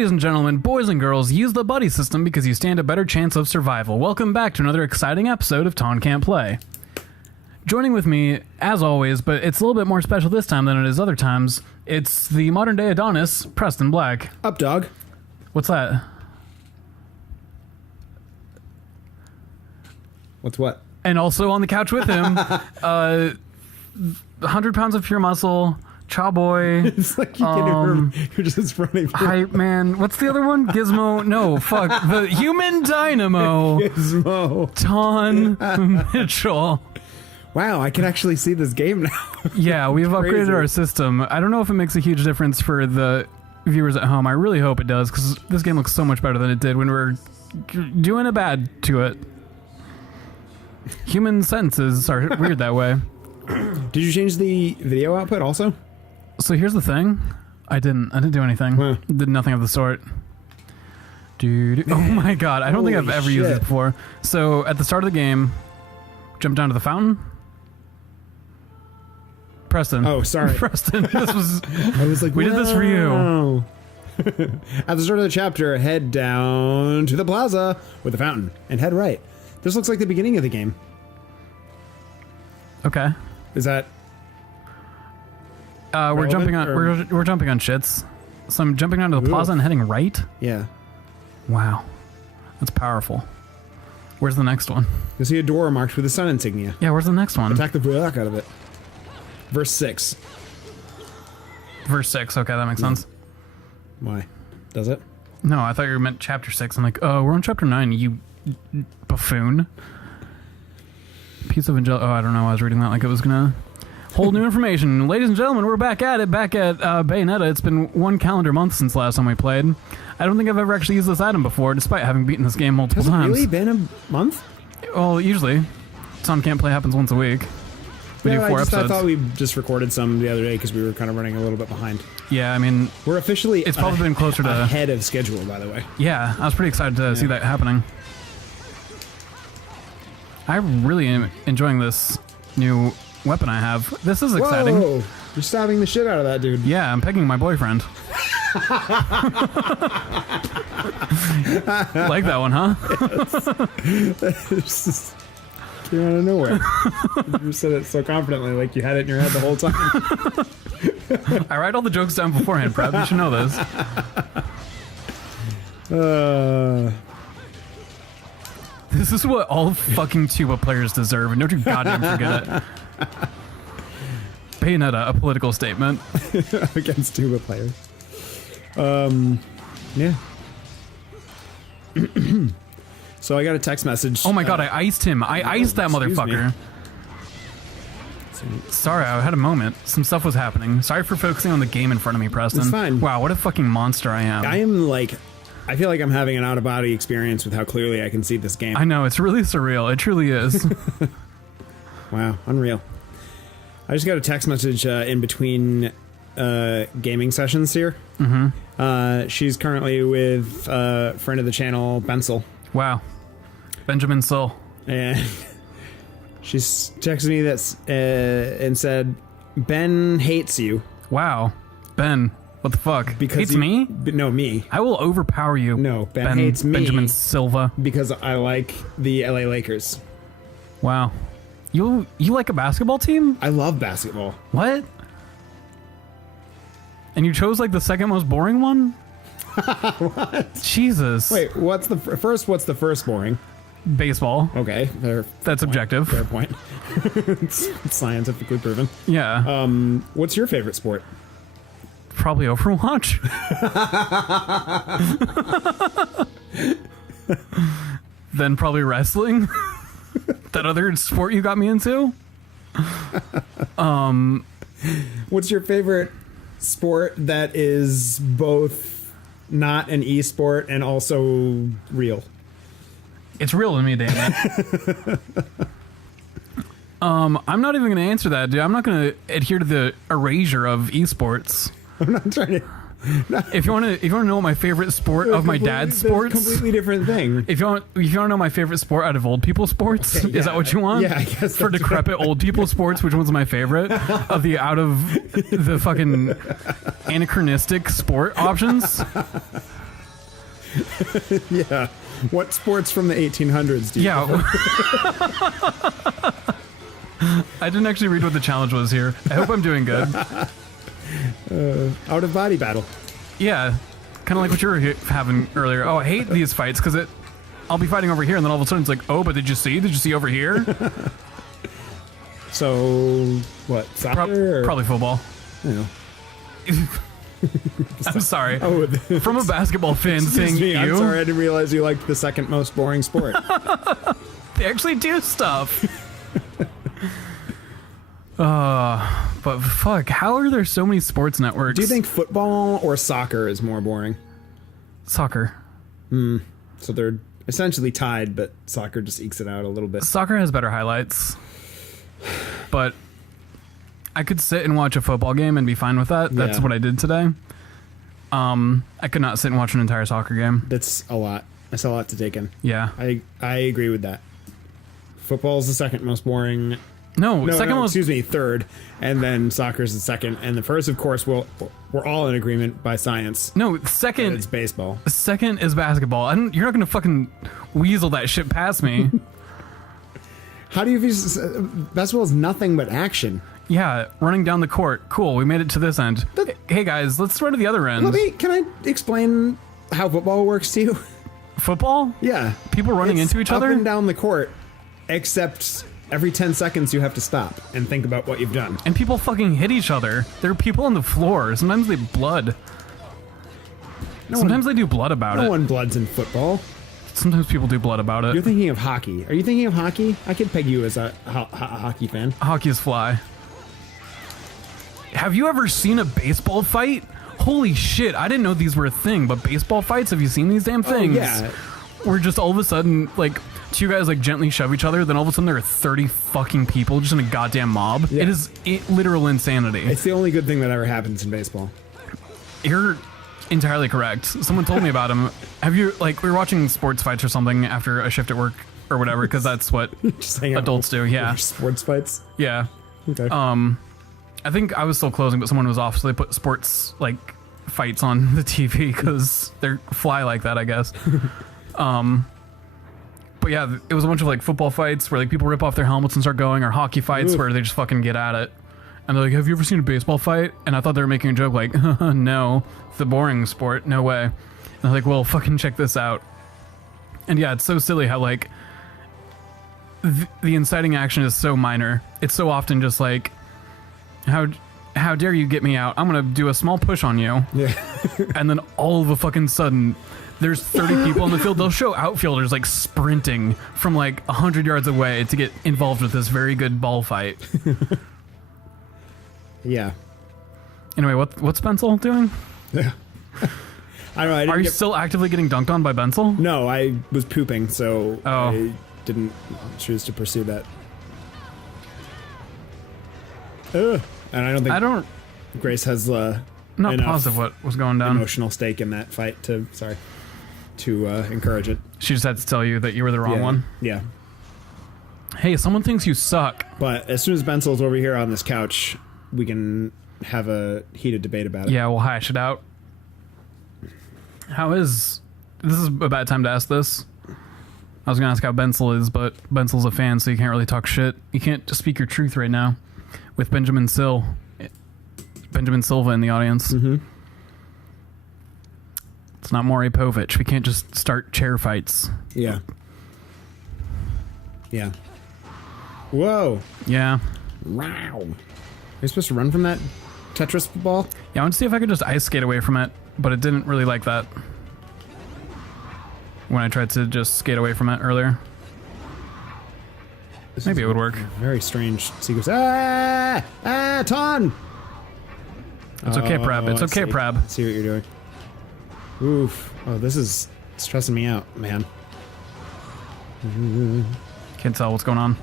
Ladies and gentlemen, boys and girls, use the buddy system because you stand a better chance of survival. Welcome back to another exciting episode of Taun Can't Play. Joining with me, as always, but it's a little bit more special this time than it is other times, it's the modern day Adonis, Preston Black. Up, dog. What's that? What's what? And also on the couch with him, 100 pounds of pure muscle, Cha Boy. It's like you can't even, you're just running through. Hype Man. What's the other one? Gizmo. No, fuck. The Human Dynamo. Gizmo. Taun Mitchell. Wow, I can actually see this game now. Yeah, we've upgraded our system. I don't know if it makes a huge difference for the viewers at home. I really hope it does, because this game looks so much better than it did when we were doing a bad to it. Human sentences are weird that way. Did you change the video output also? So here's the thing. I didn't do anything. Huh. Did nothing of the sort. Dude. Oh my god. I don't think I've ever used this before. So at the start of the game, jump down to the fountain. Preston. Oh, sorry. Preston. This was... I was like, we did this for you. At the start of the chapter, head down to the plaza with the fountain and head right. This looks like the beginning of the game. Okay. Is that... we're jumping on we're jumping on shits. So I'm jumping down to the plaza and heading right? Yeah. Wow. That's powerful. Where's the next one? You'll see a door marked with the sun insignia. Yeah, where's the next one? Attack the fuck out of it. Verse 6. Verse 6. Okay, that makes sense. Why? Does it? No, I thought you meant chapter 6. I'm like, we're on chapter 9, you buffoon. Piece of angel... Oh, I don't know. I was reading that like it was gonna hold new information. Ladies and gentlemen, we're back at it. Back at Bayonetta. It's been 1 calendar month since last time we played. I don't think I've ever actually used this item before, despite having beaten this game multiple times. Has it really been a month? Well, usually. Taun Can't Play happens once a week. We do 4 episodes. I thought we just recorded some the other day because we were kind of running a little bit behind. Yeah, I mean... We're officially... It's probably been closer to... ahead of schedule, by the way. Yeah, I was pretty excited to see that happening. I really am enjoying this new weapon I have. This is exciting. Whoa! You're stabbing the shit out of that dude. Yeah, I'm pegging my boyfriend. Like that one, huh? It's just came out of nowhere. You said it so confidently, like you had it in your head the whole time. I write all the jokes down beforehand, Prep. You should know this. This is what all fucking tuba players deserve, and don't you goddamn forget it. Bayonetta, a political statement. Against tuba players. Yeah. So I got a text message. Oh my god, I iced him. I iced that motherfucker. Sorry, I had a moment. Some stuff was happening. Sorry for focusing on the game in front of me, Preston. It's fine. Wow, what a fucking monster I am. I am like... I feel like I'm having an out-of-body experience with how clearly I can see this game. I know, it's really surreal. It truly is. Wow, unreal. I just got a text message in between gaming sessions here. Mm-hmm. She's currently with a friend of the channel, Bensel. Wow. Benjamin Sill. And she's texted me that's and said, Ben hates you. Wow. Ben, what the fuck? Because hates me? No, me. I will overpower you. No, Ben hates me. Benjamin Silva. Because I like the LA Lakers. Wow. You like a basketball team? I love basketball. What? And you chose like the second most boring one? What? Jesus. Wait, what's the first boring? Baseball. Okay, that's objective. Fair point. It's scientifically proven. Yeah. What's your favorite sport? Probably Overwatch. Then probably wrestling. That other sport you got me into. What's your favorite sport that is both not an e-sport and also real? It's real to me, damn it. I'm not even going to answer that, dude. I'm not going to adhere to the erasure of esports. I'm not trying to... No. If you want to know what my favorite sport of my dad's sports, completely different thing. If you want to know my favorite sport out of old people sports, okay, is that what you want? Yeah, I guess for decrepit old people sports. Which one's my favorite of the out of the fucking anachronistic sport options? Yeah. What sports from the 1800s do you Yeah. I didn't actually read what the challenge was here. I hope I'm doing good. Out of body battle. Yeah. Kind of like what you were having earlier. Oh, I hate these fights because I'll be fighting over here and then all of a sudden it's like, oh, but did you see? Did you see over here? So, what, soccer? Probably football. You know. I'm sorry. Oh, From a basketball fan saying me, I'm you, sorry, I didn't realize you liked the second most boring sport. they actually do stuff. But fuck, how are there so many sports networks? Do you think football or soccer is more boring? Soccer. So they're essentially tied, but soccer just ekes it out a little bit. Soccer has better highlights. But I could sit and watch a football game and be fine with that. That's Yeah. what I did today. I could not sit and watch an entire soccer game. That's a lot. That's a lot to take in. Yeah. I agree with that. Football's the second most boring. No, second most. Excuse me, third, and then soccer's the second, and the first, of course, we're all in agreement by science. No, It's second baseball. is basketball. You're not going to fucking weasel that shit past me. How do you view basketball is nothing but action? Yeah, running down the court. Cool, we made it to this end. Hey guys, let's run to the other end. Can I explain how football works to you? Football? Yeah. People running It's into each other? up and down the court, except every 10 seconds you have to stop and think about what you've done. And people fucking hit each other. There are people on the floor. Sometimes they blood. Sometimes they do blood about it. No one bloods in football. Sometimes people do blood about You're it. thinking of hockey. Are you thinking of hockey? I could peg you as a hockey fan. Hockey is fly. Have you ever seen a baseball fight? Holy shit, I didn't know these were a thing, but baseball fights, have you seen these damn things? Oh, yeah. Where just all of a sudden, like, two guys like gently shove each other, then all of a sudden there are 30 fucking people just in a goddamn mob. Yeah. It is literal insanity. It's the only good thing that ever happens in baseball. You're entirely correct. Someone told me about him. Have you, like, we were watching sports fights or something after a shift at work or whatever, because that's what Just hang out adults do, yeah. watch sports fights. Yeah. Okay. I think I was still closing, but someone was off, so they put sports, like, fights on the TV because they're fly like that, I guess. But yeah, it was a bunch of, like, football fights where, like, people rip off their helmets and start going, or hockey fights where they just fucking get at it. And they're like, have you ever seen a baseball fight? And I thought they were making a joke like, no, it's a boring sport, no way. And they're like, well, fucking check this out. And yeah, it's so silly how, like, the inciting action is so minor. It's so often just like, how dare you get me out? I'm gonna do a small push on you. Yeah. And then all of a fucking sudden, there's 30 people in the field. They'll show outfielders like sprinting from like 100 yards away to get involved with this very good ball fight. Yeah. Anyway, what's Bensel doing? Yeah. I don't know. Are you still actively getting dunked on by Bensel? No, I was pooping, so Oh. I didn't choose to pursue that. And I don't think Grace has Not enough positive what was going down. emotional stake in that fight to encourage it. She just had to tell you that you were the wrong Yeah. one. Yeah. Hey, someone thinks you suck. But as soon as Bensel's over here on this couch, we can have a heated debate about it. Yeah, we'll hash it out. This is a bad time to ask this. I was going to ask how Bensel is, but Bensel's a fan, so you can't really talk shit. You can't just speak your truth right now with Benjamin Silva in the audience. Mm-hmm. It's not Maury Povich. We can't just start chair fights. Yeah. Yeah. Whoa. Yeah. Wow. Are you supposed to run from that Tetris ball? Yeah, I want to see if I could just ice skate away from it, but it didn't really like that when I tried to just skate away from it earlier. Maybe it would work. Very strange sequence. Taun! It's okay, Prab. It's okay, Prab. I see what you're doing. Oof. Oh, this is stressing me out, man. Can't tell what's going on.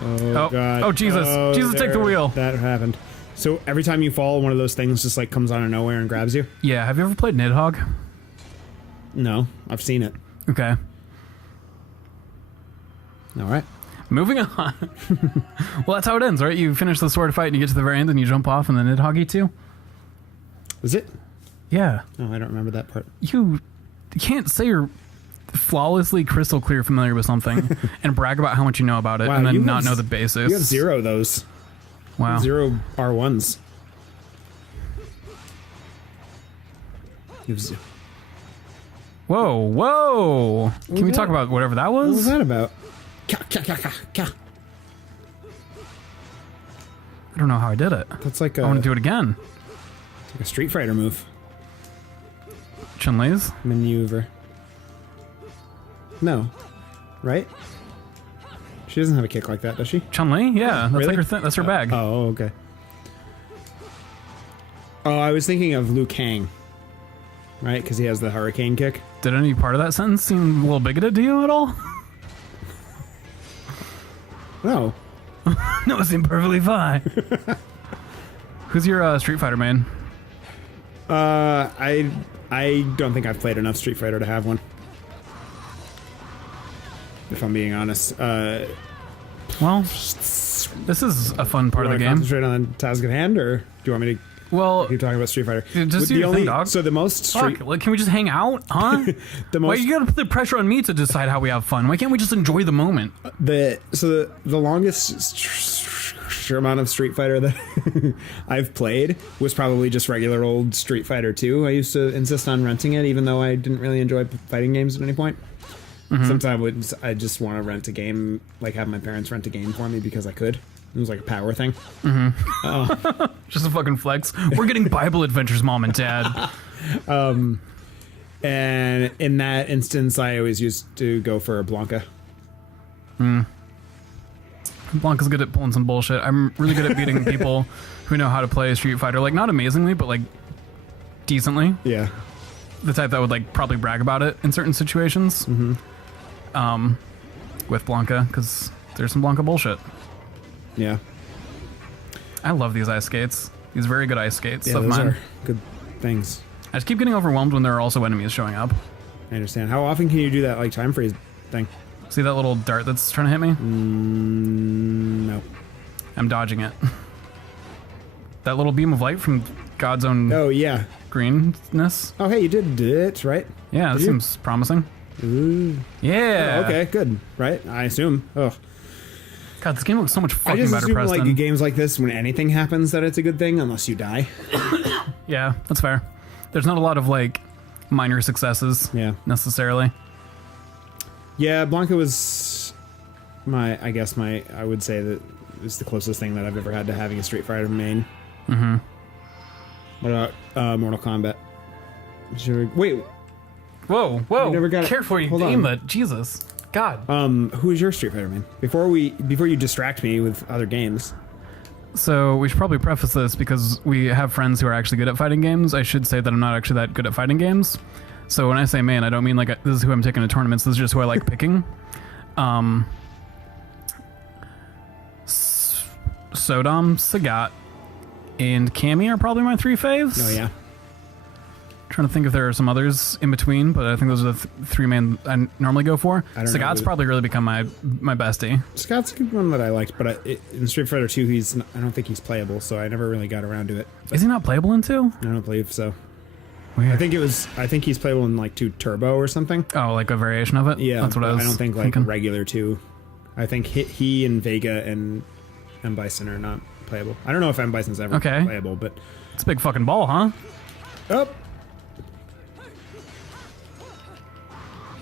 Oh, God. Oh, Jesus. Jesus, take the wheel. That happened. So every time you fall, one of those things just like comes out of nowhere and grabs you? Yeah, have you ever played Nidhogg? No, I've seen it. Okay. All right. Moving on. Well, that's how it ends, right? You finish the sword fight and you get to the very end and you jump off and then Nidhogg eats you? Was it? Yeah. Oh, I don't remember that part. You you can't say you're flawlessly crystal clear familiar with something and brag about how much you know about it, Wow, and you then have not know the basics. You have 0 of those. Wow. 0 R1s. You have Whoa, whoa! Can we talk about whatever that was? What was that about? Ka, ka, ka, ka, ka. I don't know how I did it. That's like I want to do it again. like a Street Fighter move. Chun-Li's? Maneuver. No. Right? She doesn't have a kick like that, does she? Chun-Li? Yeah, that's Really? like her thing. That's her bag. Oh, okay. Oh, I was thinking of Liu Kang. Right? Because he has the hurricane kick. Did any part of that sentence seem a little bigoted to you at all? No. No, it seemed perfectly fine. Who's your Street Fighter main? I don't think I've played enough Street Fighter to have one. If I'm being honest. Well, this is a fun part of the game. Concentrate on the task at hand, or do you want me to Well, keep talking about Street Fighter? just do your thing, dog. So the most Street... Fuck, like, can we just hang out, huh? The Why most... you gotta put the pressure on me to decide how we have fun? Why can't we just enjoy the moment? The longest amount of Street Fighter that I've played was probably just regular old Street Fighter 2. I used to insist on renting it, even though I didn't really enjoy fighting games at any point. Sometimes I just want to rent a game, like have my parents rent a game for me because I could. It was like a power thing. Just a fucking flex. We're getting Bible adventures, mom and dad. And in that instance, I always used to go for Blanca. Blanca's good at pulling some bullshit. I'm really good at beating people who know how to play Street Fighter. Like, not amazingly, but like decently. Yeah. The type that would like probably brag about it in certain situations. With Blanca, because there's some Blanca bullshit. Yeah. I love these ice skates. These very good ice skates Yeah, of those mine. are good things. I just keep getting overwhelmed when there are also enemies showing up. I understand. How often can you do that like time freeze thing? See that little dart that's trying to hit me? No. I'm dodging it. That little beam of light from God's own Oh, yeah. greenness. Oh, hey, you did it, right? Yeah, that Did you? seems promising. Ooh. Yeah. Oh, okay, good. Right? I assume. Oh. God, this game looks so much I fucking just better, assume Preston. like games like this, when anything happens, that it's a good thing, unless you die. Yeah, that's fair. There's not a lot of like minor successes Yeah. necessarily. Yeah, Blanca was I would say that it's the closest thing that I've ever had to having a Street Fighter main. What about Mortal Kombat? Wait, Whoa, whoa! You never got it. Careful, you Hold aim on. it. Jesus, God. who is your Street Fighter main? Before you distract me with other games. So we should probably preface this because we have friends who are actually good at fighting games. I should say that I'm not actually that good at fighting games. So when I say main, I don't mean like this is who I'm taking to tournaments. This is just who I like picking. Sodom, Sagat, and Cammy are probably my 3 faves. Oh yeah. Trying to think if there are some others in between, but I think those are the 3 main I normally go for. I don't know Sagat's who- probably really become my bestie. Scott's a good one that I liked, but in Street Fighter 2, I don't think he's playable, so I never really got around to it. Is he not playable in 2? I don't believe so. Weird. I think he's playable in like 2 Turbo or something. Oh, like a variation of it? Yeah, That's what I was I don't think like thinking. regular 2. I think he and Vega and M. Bison are not playable. I don't know if M. Bison's ever Okay. playable, but It's a big fucking ball, huh? oh.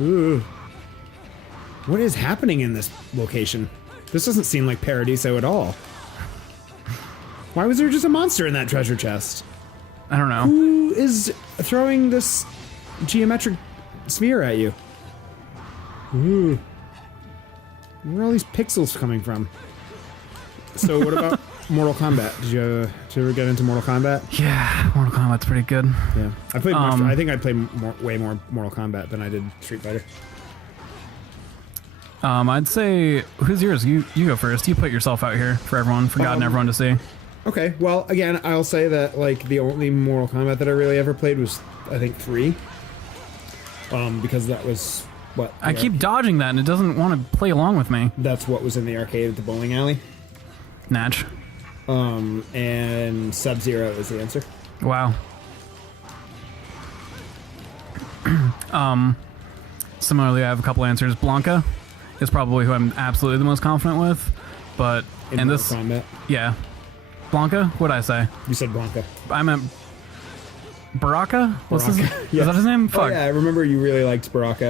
Ooh. What is happening in this location? This doesn't seem like Paradiso at all. Why was there just a monster in that treasure chest? I don't know. Who is throwing this geometric sphere at you? Ooh. Where are all these pixels coming from? So what about Mortal Kombat? Did you ever get into Mortal Kombat? Yeah, Mortal Kombat's pretty good. Yeah, I played. I think I played way more Mortal Kombat than I did Street Fighter. I'd say, who's yours? You go first. You put yourself out here for everyone, for God and everyone to see. Okay, well, again, I'll say that like the only Mortal Kombat that I really ever played was I think 3. Because that was what I keep dodging that and it doesn't want to play along with me. that's what was in the arcade at the bowling alley. Natch. And Sub-Zero is the answer. Wow. Similarly, I have a couple answers. Blanca is probably who I'm absolutely the most confident with, but In this, Mortal Kombat. yeah, Blanca. What'd I say? You said Blanca. I meant Baraka. What's his? Baraka. Is Yes. that his name? Oh, Fuck. yeah, I remember you really liked Baraka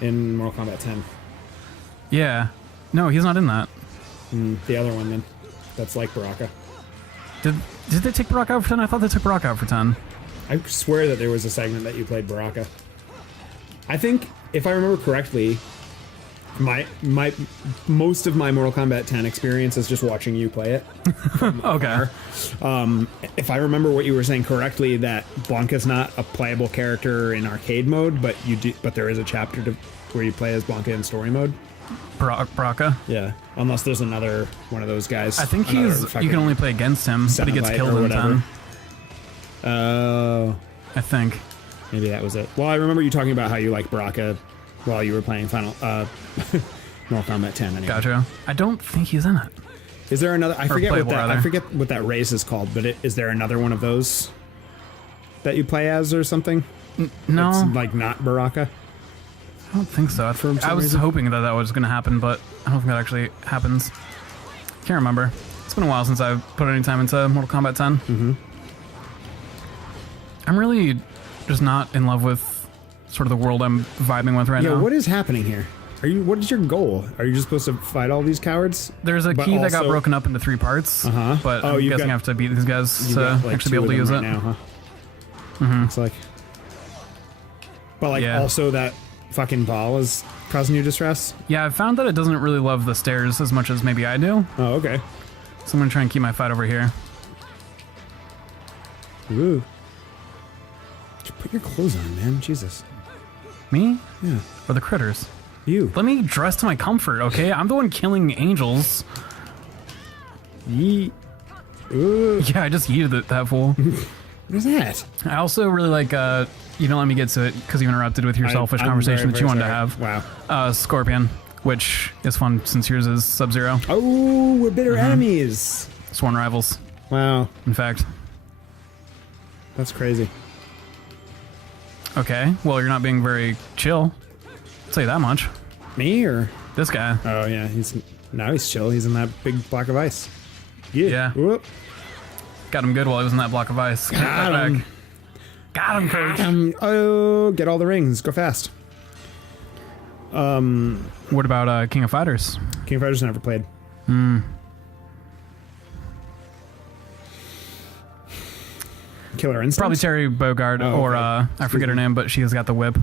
in Mortal Kombat 10. Yeah. No, he's not in that. The other one, then. That's like Baraka. Did they take Baraka out for 10? I thought they took Baraka out for 10. I swear that there was a segment that you played Baraka. I think, if I remember correctly, my most of my Mortal Kombat 10 experience is just watching you play it. Okay. If I remember what you were saying correctly, that Blanca's not a playable character in arcade mode, but there is a chapter where you play as Blanca in story mode. Baraka. Yeah, unless there's another one of those guys. I think Another you fucking can only play against him, but he gets Cenobite killed or in 10. whatever. Oh, I think. maybe that was it. Well, I remember you talking about how you like Baraka while you were playing Mortal Kombat 10. Anyway. Gotcha. I don't think he's in it. Is there another? I forget playable, rather. I forget what that race is called. But is there another one of those that you play as or something? No, It's like not Baraka. I don't think so. For some I was reason. hoping that was going to happen, but I don't think that actually happens. Can't remember. It's been a while since I've put any time into Mortal Kombat 10. Mm-hmm. I'm really just not in love with sort of the world I'm vibing with right Yeah, now. what is happening here? What is your goal? Are you just supposed to fight all these cowards? There's a But key that got also- broken up into 3 parts, Uh-huh. but Oh, I'm you've guessing got- I have to beat these guys You to got, like, actually be two able to of use them it. right now, huh? It's like, but like Yeah. also that fucking ball is causing you distress. Yeah, I've found that it doesn't really love the stairs as much as maybe I do, Oh, okay. so I'm going to try and keep my fight over here. Ooh. Just put your clothes on, man. Jesus. Me? Yeah. Or the critters? You. Let me dress to my comfort, okay? I'm the one killing angels. Yeet. Ooh. Yeah, I just yeeted that fool. What is that? I also really like, you don't let me get to it because you interrupted with your selfish I'm conversation very, that you very wanted to sorry. have. Wow. Scorpion, which is fun since yours is Sub-Zero. Oh, we're bitter enemies. Sworn rivals, Wow. in fact. That's crazy. Okay, well, you're not being very chill. I'll tell you that much. Me or? This guy. Oh, yeah. Now he's chill. He's in that big block of ice. Yeah. Whoop. Got him good while he was in that block of ice. Get that Got him. back. Got him, coach. Oh, get all the rings. Go fast. What about King of Fighters? King of Fighters never played. Killer Instinct? Probably Terry Bogard, Oh, or okay. I forget her name, but she has got the whip.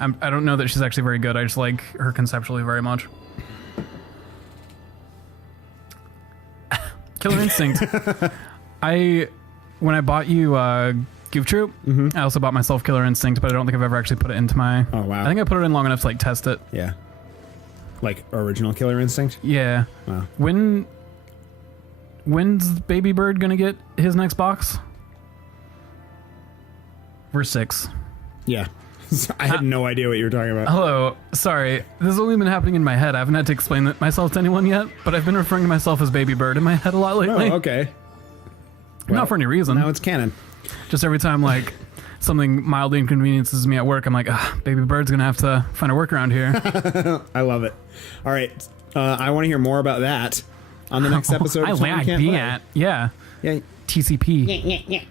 I don't know that she's actually very good. I just like her conceptually very much. Killer Instinct. When I bought you Goof Troop, I also bought myself Killer Instinct, but I don't think I've ever actually put it into my... Oh, wow. I think I put it in long enough to like test it. Yeah. Like original Killer Instinct? Yeah. Wow. When's Baby Bird gonna get his next box? We're 6. Yeah. I had no idea what you were talking about. Hello, sorry. This has only been happening in my head. I haven't had to explain it myself to anyone yet, but I've been referring to myself as Baby Bird in my head a lot lately. Oh, okay. Well, Not for any reason. Now it's canon. Just every time, like, something mildly inconveniences me at work, I'm like, Baby Bird's gonna have to find a workaround here. I love it. All right. I want to hear more about that on the next episode. I of Something like You Can't Play. that. Yeah. Yeah. TCP.